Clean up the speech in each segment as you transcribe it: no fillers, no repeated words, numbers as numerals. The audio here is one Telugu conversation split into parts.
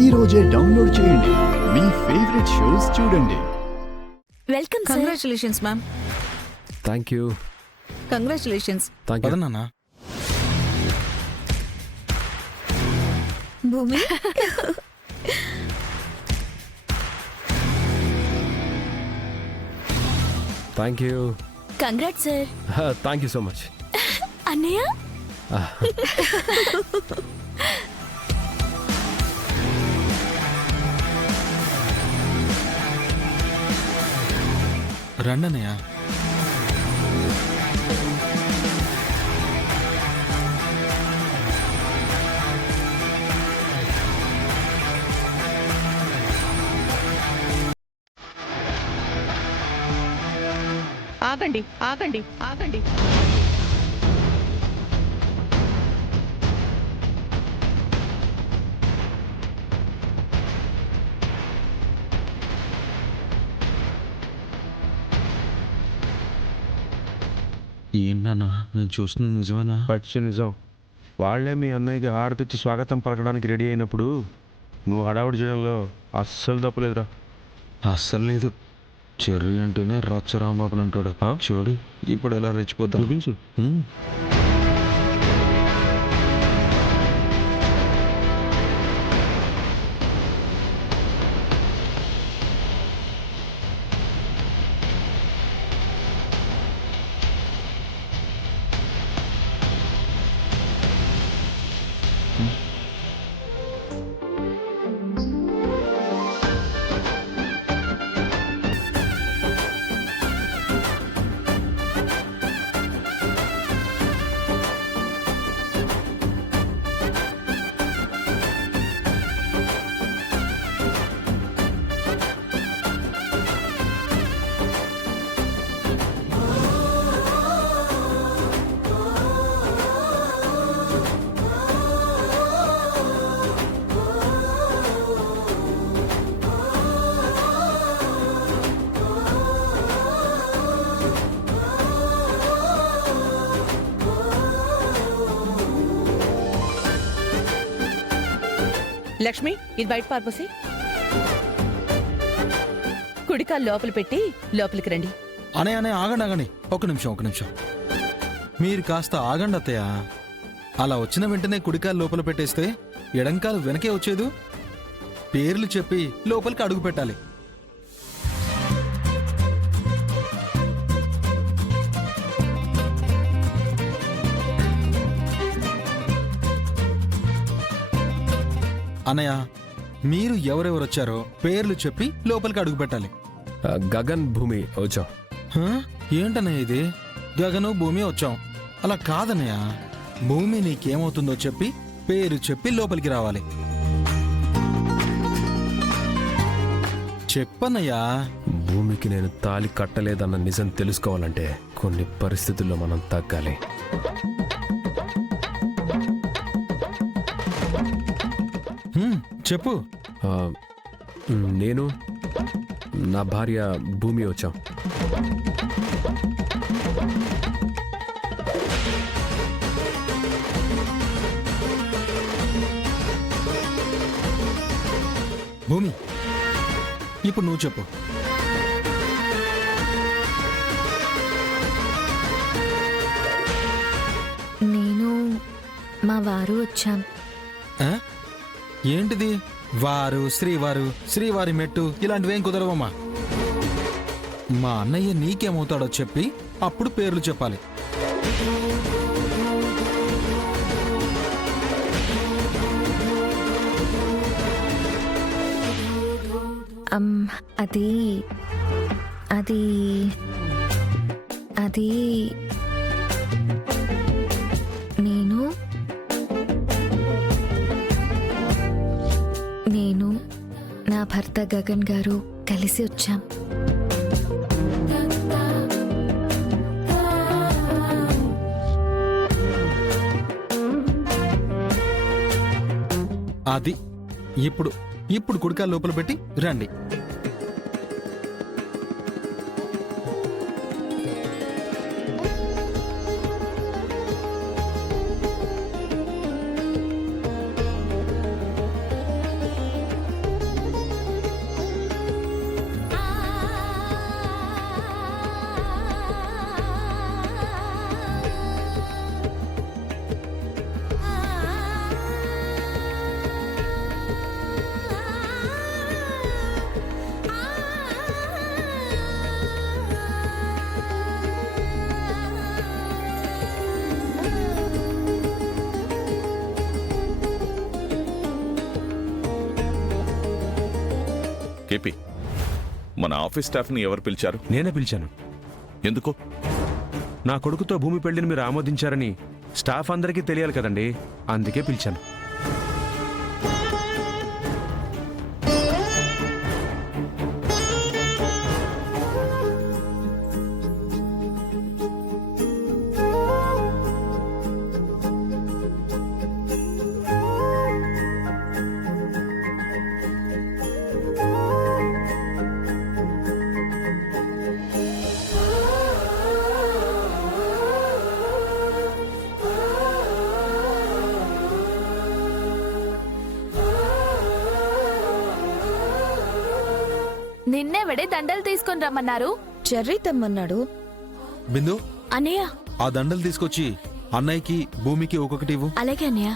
ఈ రోజే డౌన్లోడ్ చేయండి. మీ ఫేవరెట్ షోస్ చూడండి. Welcome. Congratulations ma'am. Thank you. Congratulations. Thank you. నాన్న భూమి thank you. Congrats sir. Thank you so much. అన్నయ్య రండన్నయ్య. ఆగండి ఆగండి ఆగండి. ఏంటన్నా నేను చూస్తున్నా నిజమేనా? పచ్చి నిజం. వాళ్లే మీ అన్నయ్యకి హారతిచ్చి స్వాగతం పలకడానికి రెడీ అయినప్పుడు నువ్వు హడావుడి చేయడంలో అస్సలు తప్పలేదురా. అస్సలు లేదు. చెర్రీ అంటేనే రచ్చ రాంబాబు అంటాడు. చూడు ఇప్పుడు ఎలా రెచ్చిపోతా. చూపించు. లక్ష్మి, ఇది బయట పార్పసి. కుడికాలు లోపల పెట్టి లోపలికి రండి. అనే ఆగండి ఆగండి. ఒక నిమిషం. మీరు కాస్త ఆగండి అత్తయ్య. అలా వచ్చిన వెంటనే కుడికాలు లోపల పెట్టేస్తే ఎడంకాలు వెనకే వచ్చేదు. పేర్లు చెప్పి లోపలికి అడుగు పెట్టాలి. అన్నయ్య, మీరు ఎవరెవరు వచ్చారో పేర్లు చెప్పి లోపలికి అడుగు పెట్టాలి. గగన్, భూమి వచ్చాం. ఏంటన్నయ్య ఇది? గగను భూమి వచ్చాం. అలా కాదన్నయ్య. భూమి నీకేమవుతుందో చెప్పి పేరు చెప్పి లోపలికి రావాలి. చెప్పన్నయ్యా. భూమికి నేను తాళి కట్టలేదన్న నిజం తెలుసుకోవాలంటే కొన్ని పరిస్థితుల్లో మనం తగ్గాలి. చెప్పు. నేను, నా భార్య భూమి వచ్చాం. భూమి, ఇప్పుడు నువ్వు చెప్పు. నేను, మా వారు వచ్చాం. ఏంటిది? వారు, శ్రీవారు, శ్రీవారి మెట్టు ఇలాంటివేం కుదరవమ్మా. మా అన్నయ్య నీకేమవుతాడో చెప్పి అప్పుడు పేర్లు చెప్పాలి. అది అది అది నేను నా భర్త గగన్ గారు కలిసి వచ్చాం. అది ఇప్పుడు కుడికాలు లోపల పెట్టి రండి. కేపీ, మన ఆఫీస్ స్టాఫ్ని ఎవరు పిలిచారు? నేనే పిలిచాను. ఎందుకు? నా కొడుకుతో భూమి పెళ్లిని మీరు ఆమోదించారని స్టాఫ్ అందరికీ తెలియాలి కదండి, అందుకే పిలిచాను. నిన్నెవడే దండలు తీసుకొని రమ్మన్నారు? చెర్రీ తెమ్మన్నాడు. బిందు, అన్నయ్య. ఆ దండలు తీసుకొచ్చి అన్నయ్యకి భూమికి ఒక్కొక్కటి ఇవ్వు. అలాగే అన్నయ్య.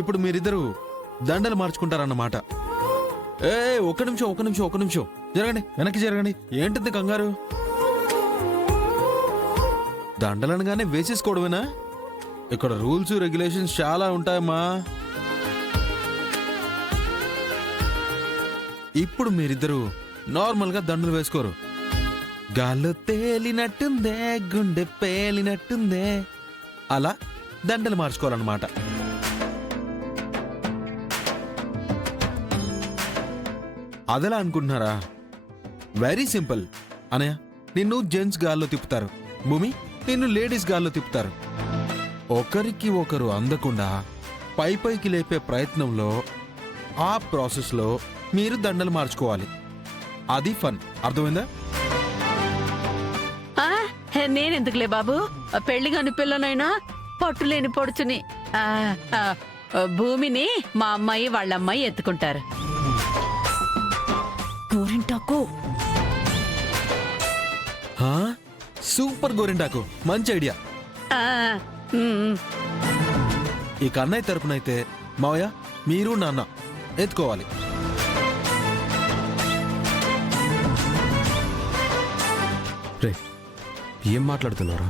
ఇప్పుడు మీరిద్దరు దండలు మార్చుకుంటారన్నమాట. ఒక్క నిమిషం జరగండి, వెనక్కి జరగండి. ఏంటిది కంగారు? దండలనగానే వేసేసుకోవడమేనా? ఇక్కడ రూల్స్ రెగ్యులేషన్స్ చాలా ఉంటాయమ్మా. ఇప్పుడు మీరిద్దరు నార్మల్ గా దండలు వేసుకోరు. గాల్లో తేలినట్టుందే, గుండె పేలినట్టుందే, అలా దండలు మార్చుకోవాలన్నమాట. అదెలా అనుకుంటున్నారా? Very simple. అనయ్య, నిన్ను జెంట్స్ గాల్లో తిప్పుతారు, భూమి నిన్ను లేడీస్ గాల్లో తిప్పుతారు. ఒకరికి ఒకరు అందకుండా పైకి లేపే ప్రయత్నంలో ఆ ప్రాసెస్లో మీరు దండలు మార్చుకోవాలి. అది ఫన్. అర్థమైందా? నేనెందుకులే బాబు, పెళ్లిగాని పిల్లనైనా పట్టులేని పొడుచుని భూమిని మా అమ్మాయి వాళ్ళ అమ్మాయి ఎత్తుకుంటారు. గోరింటాకు. సూపర్ గోరింటాకు, మంచి ఐడియా. ఈ కన్నయ్య తరపునైతే మావయ్య మీరు నాన్న ఎత్తుకోవాలి. రే, ఏం మాట్లాడుతున్నారా?